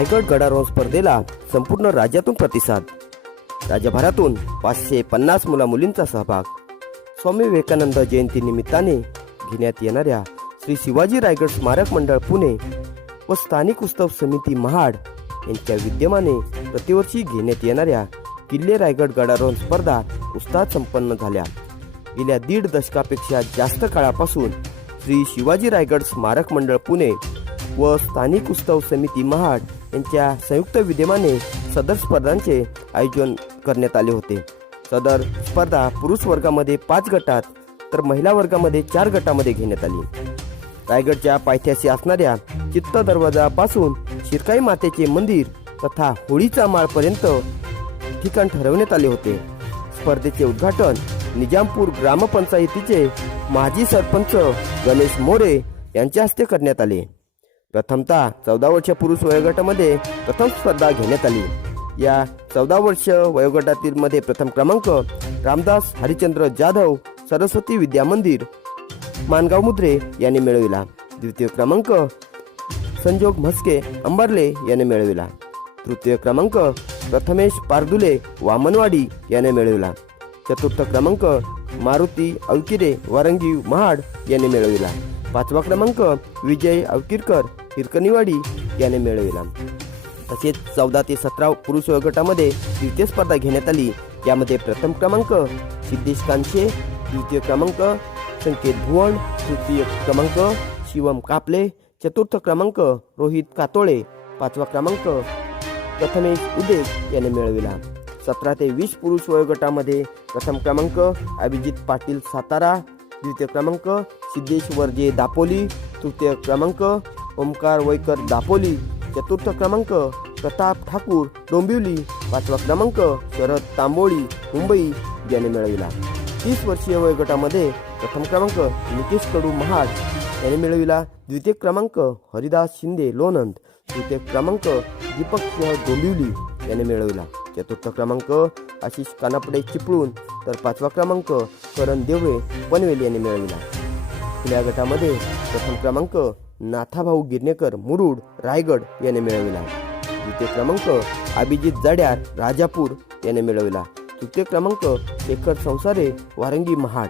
रायगड गडारोहण स्पर्धेला संपूर्ण राज्यातून प्रतिसाद. राज्यभरातून पाचशे पन्नास मुला मुलींचा सहभाग. स्वामी विवेकानंद जयंती निमित्ताने घेण्यात येणाऱ्या श्री शिवाजी रायगड स्मारक मंडळ पुणे व स्थानिक उत्सव समिती महाड यांच्या विद्यमाने प्रतिवर्षी घेण्यात येणाऱ्या किल्ले रायगड गडारोहण स्पर्धा उत्साहात संपन्न झाल्या. गेल्या दीड दशकापेक्षा जास्त काळापासून श्री शिवाजी रायगड स्मारक मंडळ पुणे व स्थानिक उत्सव समिती महाड यांच्या संयुक्त विद्यमाने सदर स्पर्धांचे आयोजन करण्यात आले होते. सदर स्पर्धा पुरुष वर्गामध्ये पाच गटात तर महिला वर्गामध्ये चार गटामध्ये घेण्यात आली. रायगडच्या पायथ्याशी असणाऱ्या चित्त दरवाजापासून शिरकाई मातेचे मंदिर तथा होळीचा माळपर्यंत ठिकाण ठरवण्यात आले होते. स्पर्धेचे उद्घाटन निजामपूर ग्रामपंचायतीचे माजी सरपंच गणेश मोरे यांच्या हस्ते करण्यात आले. प्रथमतः चौदा वर्ष पुरुष वयोगटामध्ये प्रथम स्पर्धा घेण्यात आली. या चौदा वर्ष वयोगटातील मध्ये प्रथम क्रमांक रामदास हरिचंद्र जाधव सरस्वती विद्या मंदिर मानगाव मुद्रे यांनी मिळविला. द्वितीय क्रमांक संजोग म्हस्के अंबरले याने मिळविला. तृतीय क्रमांक प्रथमेश पारदुले वामनवाडी याने मिळविला. चतुर्थ क्रमांक मारुती अवकिरे वारंगी महाड यांनी मिळविला. पाचवा क्रमांक विजय अवकिरकर हिरकणीवाडी याने मिळविला. तसेच चौदा ते सतरा पुरुष वयोगटामध्ये द्वितीय स्पर्धा घेण्यात आली. यामध्ये प्रथम क्रमांक सिद्धेश कांशे द्वितीय क्रमांक संकेत भुवन तृतीय क्रमांक शिवम कापले चतुर्थ क्रमांक रोहित कातोळे पाचवा क्रमांक प्रथमेश उदेक याने मिळविला. सतरा ते वीस पुरुष वयोगटामध्ये प्रथम क्रमांक अभिजित पाटील सातारा द्वितीय क्रमांक सिद्धेश वर्जे दापोली तृतीय क्रमांक ओमकार वैकर दापोली चतुर्थ क्रमांक प्रताप ठाकूर डोंबिवली पाचवा क्रमांक शरद तांबोळी मुंबई याने मिळविला. तीस वर्षीय वयोगटामध्ये प्रथम क्रमांक निकेश कडू महाड याने मिळविला. द्वितीय क्रमांक हरिदास शिंदे लोणंद. तृतीय क्रमांक दीपक सिंह डोंबिवली याने मिळविला. चतुर्थ क्रमांक आशिष कानापडे चिपळूण. तर पाचवा क्रमांक करण देवळे पनवेल यांनी मिळविला. खुल्या गटामध्ये प्रथम क्रमांक नाथाभाऊ गिरणेकर मुरुड रायगड याने मिळविला. द्वितीय क्रमांक अभिजित जड्यार राजापूर याने मिळविला. तृतीय क्रमांक शेखर संसारे वारंगी महाड.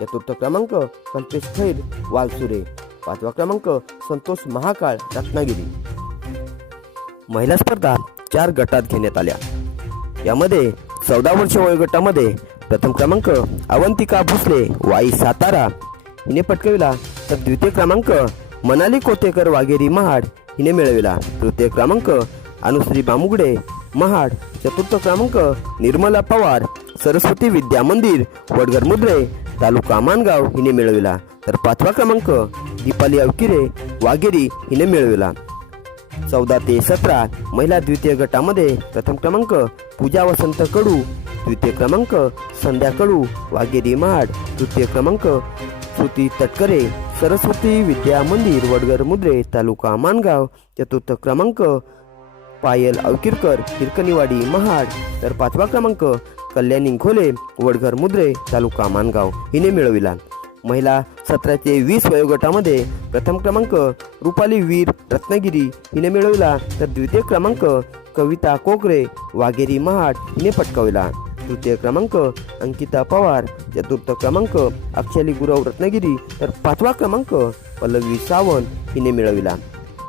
चतुर्थ क्रमांक कल्पेश खैर वालसुरे. पाचवा क्रमांक संतोष महाकाळ रत्नागिरी. महिला स्पर्धा चार गटात घेण्यात आल्या. यामध्ये चौदा वर्ष वयोगटामध्ये प्रथम क्रमांक अवंतिका भोसले वाई सातारा हिने पटकविला तर द्वितीय क्रमांक मनाली कोतेकर वाघेरी महाड हिने मिळविला. तृतीय क्रमांक अनुश्री बामुगडे महाड. चतुर्थ क्रमांक निर्मला पवार सरस्वती विद्या मंदिर वडगर मुद्रे तालुका मानगाव हिने मिळविला. तर पाचवा क्रमांक दीपाली अवकिरे वाघेरी हिने मिळविला. चौदा ते सतरा महिला द्वितीय गटामध्ये प्रथम क्रमांक पूजा वसंत कडू. द्वितीय क्रमांक संध्या कडू वाघेरी महाड. तृतीय क्रमांक श्रुती तटकरे सरस्वती विद्या मंदिर वडगर मुद्रे तालुका मानगाव चतुर्थ क्रमांक पायल अवकिरकर हिरकणीवाडी महाड तर पाचवा क्रमांक कल्याणी घोले वडघर मुद्रे तालुका मानगाव. हिने मिळविला. महिला सतरा ते वीस वयोगटामध्ये प्रथम क्रमांक रुपाली वीर रत्नागिरी हिने मिळविला. तर द्वितीय क्रमांक कविता कोकरे वाघेरी महाड हिने पटकाविला. तृतीय क्रमांक अंकिता पवार. चतुर्थ क्रमांक अक्षली गुरव रत्नागिरी. तर पाचवा क्रमांक पल्लवी सावंत हिने मिळविला.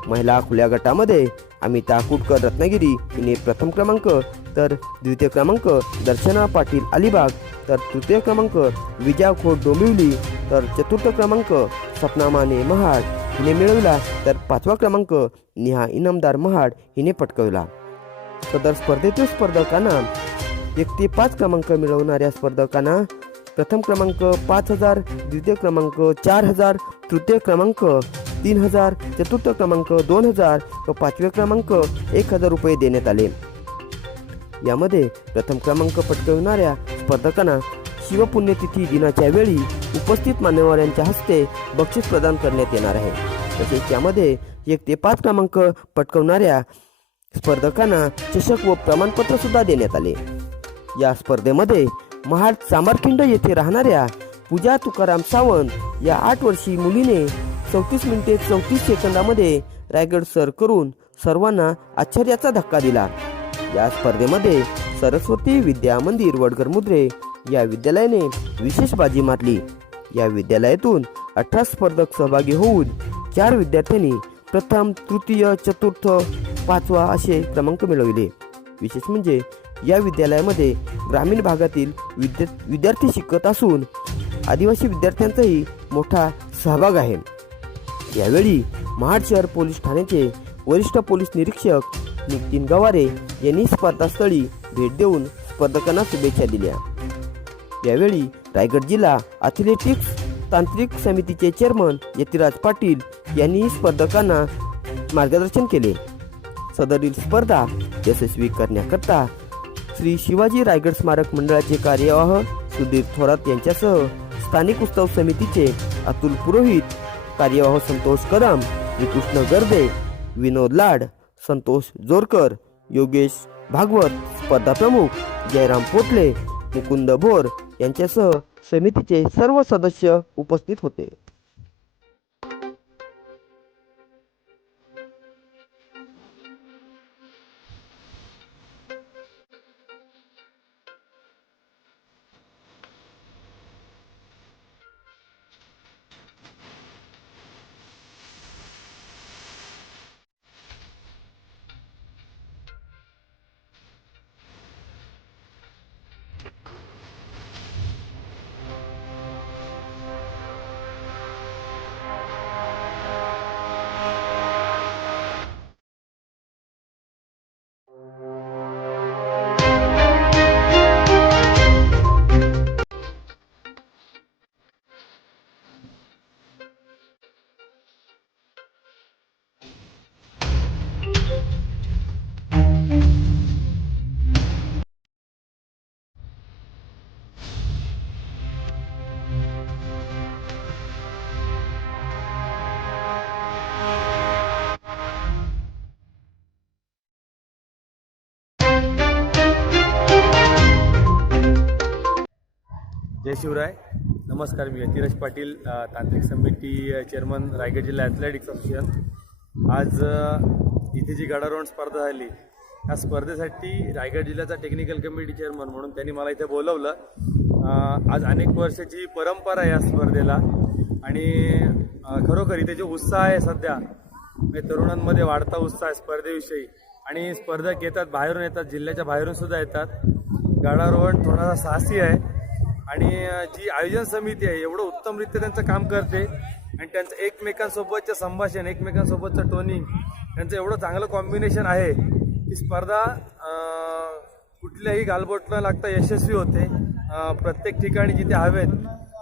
महिला खुल्या गटामध्ये अमिता कुटकर रत्नागिरी. हिने प्रथम क्रमांक तर द्वितीय क्रमांक दर्शना पाटील अलिबाग. तर तृतीय क्रमांक विजया खोट डोंबिवली. तर चतुर्थ क्रमांक सपना माने महाड. हिने मिळविला. तर पाचवा क्रमांक निहा इनामदार महाड. हिने पटकवला. सदर स्पर्धेतील स्पर्धकांना एक ते पाच क्रमांक मिळवणाऱ्या स्पर्धकांना प्रथम क्रमांक पाच हजार द्वितीय क्रमांक चार हजार तृतीय क्रमांक तीन हजार चतुर्थ क्रमांक दोन हजार व पाचवे क्रमांक एक हजार रुपये देण्यात आले. यामध्ये प्रथम क्रमांक पटकविणाऱ्या स्पर्धकांना शिवपुण्यतिथी दिनाच्या वेळी उपस्थित मान्यवरांच्या हस्ते बक्षीस प्रदान करण्यात येणार आहे. तसेच यामध्ये एक ते पाच क्रमांक पटकवणाऱ्या स्पर्धकांना चषक व प्रमाणपत्र सुद्धा देण्यात आले. या स्पर्धेमध्ये महाड चांबारखिंड येथे राहणाऱ्या पूजा तुकाराम सावंत या आठ वर्षी मुलीने चौतीस मिनिटे चौतीस सेकंदामध्ये रायगड सर करून सर्वांना आश्चर्याचा धक्का दिला. या स्पर्धेमध्ये सरस्वती विद्या मंदिर वडगर मुद्रे या विद्यालयाने विशेष बाजी मारली. या विद्यालयातून अठरा स्पर्धक सहभागी होऊन चार विद्यार्थ्यांनी प्रथम तृतीय चतुर्थ पाचवा असे क्रमांक मिळविले. विशेष म्हणजे या विद्यालयामध्ये ग्रामीण भागातील विद्या विद्यार्थी शिकत असून आदिवासी विद्यार्थ्यांचाही मोठा सहभाग आहे. यावेळी महाड शहर पोलीस ठाण्याचे वरिष्ठ पोलीस निरीक्षक नितीन गवारे यांनी स्पर्धास्थळी भेट देऊन स्पर्धकांना शुभेच्छा दिल्या. यावेळी रायगड जिल्हा ॲथलेटिक्स तांत्रिक समितीचे चेअरमन यतिराज पाटील यांनी स्पर्धकांना मार्गदर्शन केले. सदरील स्पर्धा यशस्वी करण्याकरता श्री शिवाजी रायगड स्मारक मंडळाचे कार्यवाह सुधीर थोरात यांच्यासह स्थानिक उत्सव समितीचे अतुल पुरोहित कार्यवाह संतोष कदम श्रीकृष्ण गर्दे विनोद लाड संतोष जोरकर योगेश भागवत स्पर्धा प्रमुख जयराम पोटले मुकुंद भोर यांच्यासह समितीचे सर्व सदस्य उपस्थित होते. जय शिवराय. नमस्कार मी यतिराज पाटील तांत्रिक समिती चेअरमन रायगड जिल्हा ॲथलेटिक्स असोसिएशन आज इथे जी गडारोहण स्पर्धा झाली त्या स्पर्धेसाठी रायगड जिल्ह्याचा टेक्निकल कमिटी चेअरमन म्हणून त्यांनी मला इथे बोलवलं. आज अनेक वर्षाची परंपरा आहे या स्पर्धेला आणि खरोखर इथे जो उत्साह आहे सध्या म्हणजे तरुणांमध्ये वाढता उत्साह आहे स्पर्धेविषयी. आणि स्पर्धक येतात बाहेरून येतात जिल्ह्याच्या बाहेरून सुद्धा येतात. गडारोहण थोडासा साहसी आहे. आणि जी आयोजन समिती आहे एवढं उत्तमरित्या त्यांचं काम करते. आणि त्यांचं एकमेकांसोबतचं संभाषण एकमेकांसोबतचं टोनिंग त्यांचं एवढं चांगलं कॉम्बिनेशन आहे की स्पर्धा कुठल्याही गालबोट न लागता यशस्वी होते. प्रत्येक ठिकाणी जिथे हवेत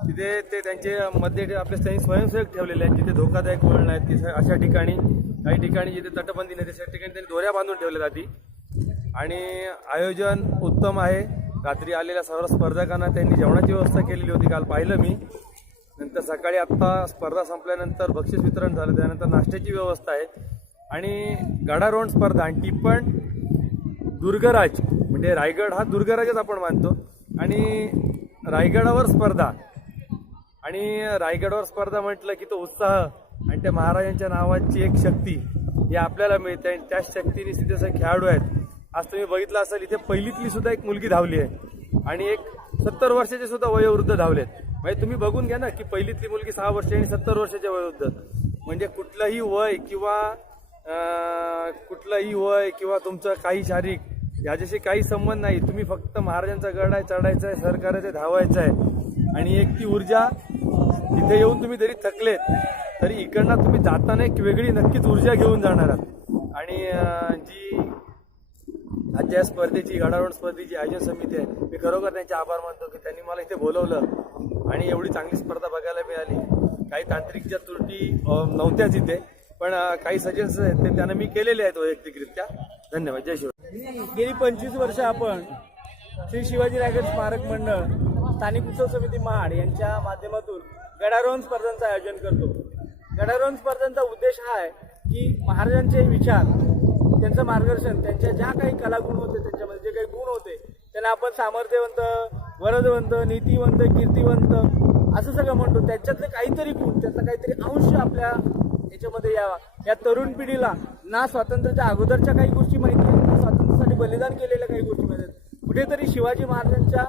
तिथे ते त्यांचे मध्ये आपले त्यांनी स्वयंसेवक ठेवलेले आहेत जिथे धोकादायक वळण आहेत तिथे अशा ठिकाणी काही ठिकाणी जिथे तटबंदी नाही तशा ठिकाणी त्यांनी दोऱ्या बांधून ठेवल्या जाते आणि आयोजन उत्तम आहे. रात्री आलेल्या सर्व स्पर्धकांना त्यांनी जेवणाची व्यवस्था केलेली होती काल पाहिलं मी. नंतर सकाळी आत्ता स्पर्धा संपल्यानंतर बक्षीस वितरण झालं त्यानंतर नाश्त्याची व्यवस्था आहे. आणि गडारोहण स्पर्धा आणि ती पण दुर्गराज म्हणजे रायगड हा दुर्गराजच आपण मानतो. आणि रायगडावर स्पर्धा. आणि रायगडावर स्पर्धा म्हटलं की तो उत्साह आणि त्या महाराजांच्या नावाची एक शक्ती ही आपल्याला मिळते. आणि त्याच शक्तीने तिथे खेळाडू आहेत. आज तुम्ही बघितलं असेल इथे पहिलीतली सुद्धा एक मुलगी धावली आहे. आणि एक सत्तर वर्षाचे सुद्धा वयोवृद्ध धावलेत. म्हणजे तुम्ही बघून घ्या ना की पहिलीतली मुलगी सहा वर्ष आणि सत्तर वर्षाचे वयोवृद्ध. म्हणजे कुठलंही वय किंवा कुठलंही वय किंवा तुमचं काही शारीरिक याच्याशी काही संबंध नाही. तुम्ही फक्त महाराजांचा गड आहे चढायचं आहे सर करायचं आहे धावायचं आहे. आणि एक ती ऊर्जा तिथे येऊन तुम्ही जरी थकलेत तरी इकडनं तुम्ही जाताना एक वेगळी नक्कीच ऊर्जा घेऊन जाणार आहात. आणि जी आजच्या या स्पर्धेची गडारोहण स्पर्धेची आयोजन समिती आहे मी खरोखर त्यांचे आभार मानतो की त्यांनी मला इथे बोलवलं आणि एवढी चांगली स्पर्धा बघायला मिळाली. काही तांत्रिकच्या त्रुटी नव्हत्याच इथे पण काही सजेशन्स आहेत ते त्यांना मी केलेले आहेत वैयक्तिकरित्या. धन्यवाद. जय शिव गेली पंचवीस वर्ष आपण श्री शिवाजी रायगड स्मारक मंडळ स्थानिक उत्सव समिती महाड यांच्या माध्यमातून गडारोहण स्पर्धांचं आयोजन करतो. गडारोहण स्पर्धांचा उद्देश हा आहे की महाराजांचे विचार त्यांचं मार्गदर्शन त्यांच्या ज्या काही कलागुण होते त्यांच्यामध्ये जे काही गुण होते त्यांना आपण सामर्थ्यवंत वरदवंत नीतिवंत कीर्तिवंत असं सगळं म्हणतो. त्याच्यातले काहीतरी गुण त्यातला काहीतरी अंश आपल्या याच्यामध्ये यावा. या तरुण पिढीला ना स्वातंत्र्याच्या अगोदरच्या काही गोष्टी माहिती आहेत ना स्वातंत्र्यासाठी बलिदान केलेल्या काही गोष्टी माहिती आहेत. कुठेतरी शिवाजी महाराजांच्या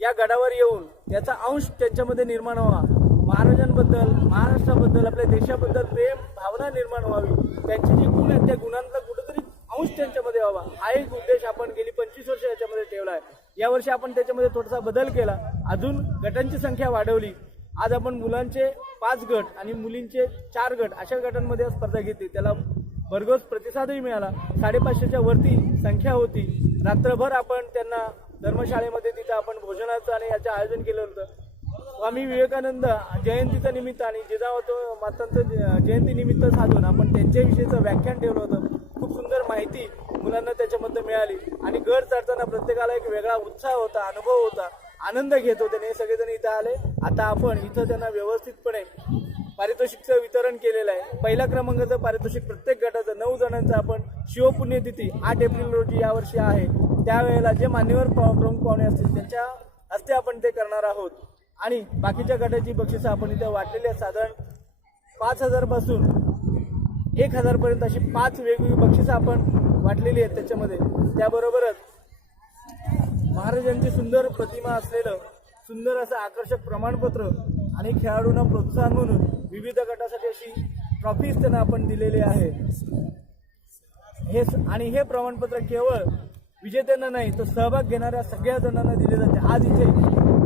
या गडावर येऊन त्याचा अंश त्यांच्यामध्ये निर्माण व्हावा. महाराजांबद्दल महाराष्ट्राबद्दल आपल्या देशाबद्दल प्रेम भावना निर्माण व्हावी. त्यांचे जे गुण आहेत त्या गुणांचा अंश त्यांच्यामध्ये व्हावा. हा एक उद्देश आपण गेली पंचवीस वर्ष याच्यामध्ये ठेवला आहे. यावर्षी आपण त्याच्यामध्ये थोडासा बदल केला. अजून गटांची संख्या वाढवली. आज आपण मुलांचे पाच गट आणि मुलींचे चार गट अशा गटांमध्ये स्पर्धा घेतली. त्याला भरघोस प्रतिसादही मिळाला. साडेपाचशेच्या वरती संख्या होती. रात्रभर आपण त्यांना धर्मशाळेमध्ये तिथं आपण भोजनाचं आणि याचं आयोजन केलं होतं. स्वामी विवेकानंद जयंतीचं निमित्त आणि जिजावतो मातांचं जयंतीनिमित्त जयंती निमित्त साधून आपण त्यांच्याविषयीचं व्याख्यान ठेवलं होतं. सविस्तर माहिती मुलांना त्याच्यामध्ये मिळाली. आणि गड चढताना प्रत्येकाला एक वेगळा उत्साह होता अनुभव होता आनंद घेत होते. आणि हे सगळेजण इथं आले. आता आपण इथं त्यांना व्यवस्थितपणे पारितोषिकचं वितरण केलेलं आहे. पहिल्या क्रमांकाचं पारितोषिक प्रत्येक गटाचं नऊ जणांचं आपण शिवपुण्यतिथी आठ एप्रिल रोजी यावर्षी आहे. त्यावेळेला जे मान्यवर प्रमुख पाहुणे असतील त्यांच्या हस्ते आपण ते करणार आहोत. आणि बाकीच्या गटाची बक्षिसं आपण इथे वाटलेली आहेत. साधारण पाच हजारपासून एक हजारपर्यंत अशी पाच वेगवेगळी बक्षिसं आपण वाटलेली आहेत त्याच्यामध्ये. त्याबरोबरच महाराजांची सुंदर प्रतिमा असलेलं सुंदर असं आकर्षक प्रमाणपत्र आणि खेळाडूंना प्रोत्साहन म्हणून विविध गटासाठी अशी ट्रॉफीज त्यांना आपण दिलेली आहे. हे आणि हे प्रमाणपत्र केवळ विजेत्यांना नाही तर सहभाग घेणाऱ्या सगळ्या जणांना दिले जाते. आज इथे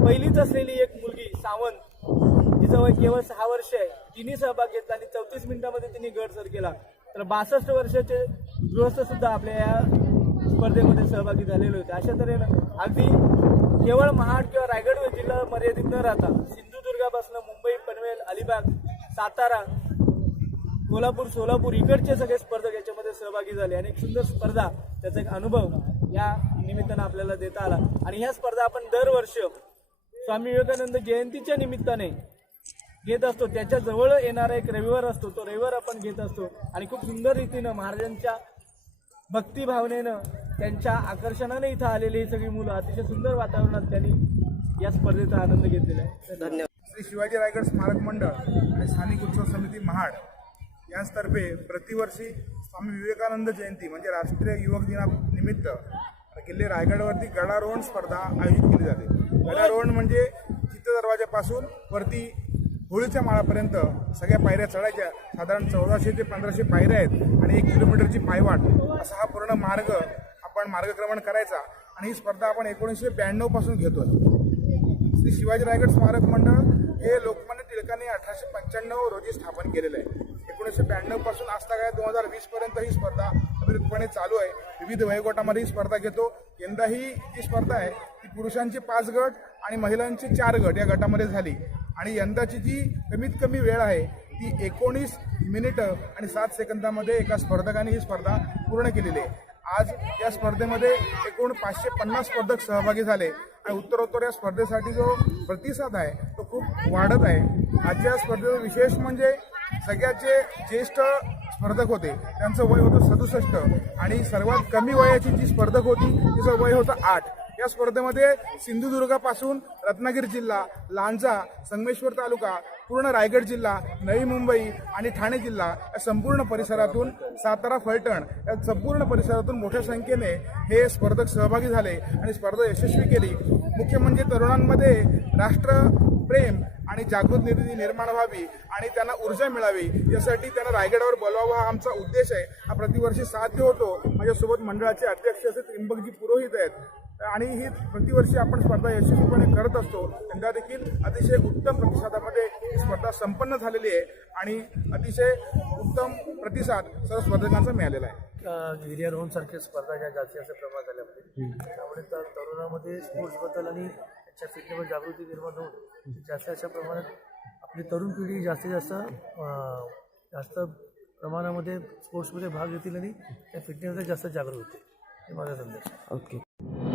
पहिलीच असलेली एक मुलगी सावंत तिचं वय केवळ सहा वर्ष आहे. तिने सहभाग घेतला आणि चौतीस मिनिटामध्ये तिने गट सर केला. तर बासष्ट वर्षाचे गृहस्थ सुद्धा आपल्या या स्पर्धेमध्ये सहभागी झालेले होते. अशा तऱ्हेनं अगदी केवळ महाड किंवा रायगड जिल्हा मर्यादित न राहता सिंधुदुर्गापासून मुंबई पनवेल अलिबाग सातारा कोल्हापूर सोलापूर इकडचे सगळे स्पर्धक याच्यामध्ये सहभागी झाले. आणि एक सुंदर स्पर्धा त्याचा एक अनुभव या निमित्तानं आपल्याला देता आला. आणि ह्या स्पर्धा आपण दरवर्ष स्वामी विवेकानंद जयंतीच्या निमित्ताने घेत असतो. त्याच्याजवळ येणारा एक रविवार असतो. तो रविवार आपण घेत असतो. आणि खूप सुंदर रीतीनं महाराजांच्या भक्तिभावनेनं त्यांच्या आकर्षणाने इथं आलेली ही सगळी मुलं अतिशय सुंदर वातावरणात त्यांनी या स्पर्धेचा आनंद घेतलेला आहे. धन्यवाद. श्री शिवाजी रायगड स्मारक मंडळ आणि स्थानिक उत्सव समिती महाड यांतर्फे प्रतिवर्षी स्वामी विवेकानंद जयंती म्हणजे राष्ट्रीय युवक दिनानिमित्त किल्ले रायगडवरती गडारोहण स्पर्धा आयोजित केली जाते. गडारोहण म्हणजे चित्त दरवाजापासून वरती होळीच्या माळापर्यंत सगळ्या पायऱ्या चढायच्या. साधारण चौदाशे ते पंधराशे पायऱ्या आहेत आणि एक किलोमीटरची पायवाट. असा हा पूर्ण मार्ग आपण मार्गक्रमण करायचा. आणि ही स्पर्धा आपण एकोणीसशे ब्याण्णवपासून घेतो घेतोय. श्री शिवाजी रायगड स्मारक मंडळ हे लोकमान्य टिळकांनी अठराशे पंच्याण्णव रोजी स्थापन केलेलं आहे. एकोणीसशे ब्याण्णवपासून आजता काय दोन हजार वीसपर्यंत ही स्पर्धा अविरतपणे चालू आहे. विविध वयोगटामध्ये ही स्पर्धा घेतो. यंदा ही जी स्पर्धा आहे ती पुरुषांचे पाच गट आणि महिलांचे चार गट या गटामध्ये झाली. आणि यंदाची जी कमीत कमी वेळ आहे ती एकोणीस मिनिटं आणि सात सेकंदामध्ये एका स्पर्धकाने ही स्पर्धा पूर्ण केलेली आहे. आज या स्पर्धेमध्ये एकूण पाचशे पन्नास स्पर्धक सहभागी झाले आणि उत्तरोत्तर या स्पर्धेसाठी जो प्रतिसाद आहे तो खूप वाढत आहे. आजच्या स्पर्धेचं विशेष म्हणजे सगळ्याचे ज्येष्ठ स्पर्धक होते त्यांचं वय होतं सदुसष्ट आणि सर्वात कमी वयाची जी स्पर्धक होती तिचं वय होतं आठ. या स्पर्धेमध्ये सिंधुदुर्गापासून रत्नागिरी जिल्हा लांजा संगमेश्वर तालुका पूर्ण रायगड जिल्हा नवी मुंबई आणि ठाणे जिल्हा या संपूर्ण परिसरातून सातारा फलटण या संपूर्ण परिसरातून मोठ्या संख्येने हे स्पर्धक सहभागी झाले आणि स्पर्धा यशस्वी केली. मुख्य म्हणजे तरुणांमध्ये राष्ट्रप्रेम आणि जागृत निर्मिती निर्माण व्हावी आणि त्यांना ऊर्जा मिळावी यासाठी त्यांना रायगडावर बोलवावं हा आमचा उद्देश आहे. हा प्रतिवर्षी साध्य होतो. माझ्यासोबत मंडळाचे अध्यक्ष असे त्रिंबकजी पुरोहित आहेत. आणि ही प्रतिवर्षी आपण स्पर्धा यशस्वीपणे करत असतो यंदा देखील अतिशय उत्तम प्रतिसादामध्ये ही स्पर्धा संपन्न झालेली आहे आणि अतिशय उत्तम प्रतिसाद सर्व स्पर्धकांचा मिळालेला आहे. गिर्यारोहणसारख्या स्पर्धा ज्या जास्तीत जास्त प्रमाणात झाल्या पाहिजे त्यामुळे तर तरुणामध्ये स्पोर्ट्सबद्दल आणि त्यांच्या फिटनेसवर जागृती निर्माण होऊन जास्त अशा प्रमाणात आपली तरुण पिढी जास्तीत जास्त जास्त प्रमाणामध्ये स्पोर्ट्समध्ये भाग घेतील आणि त्या फिटनेसमध्ये जास्त जागृत होते हे माझा संदेश ओके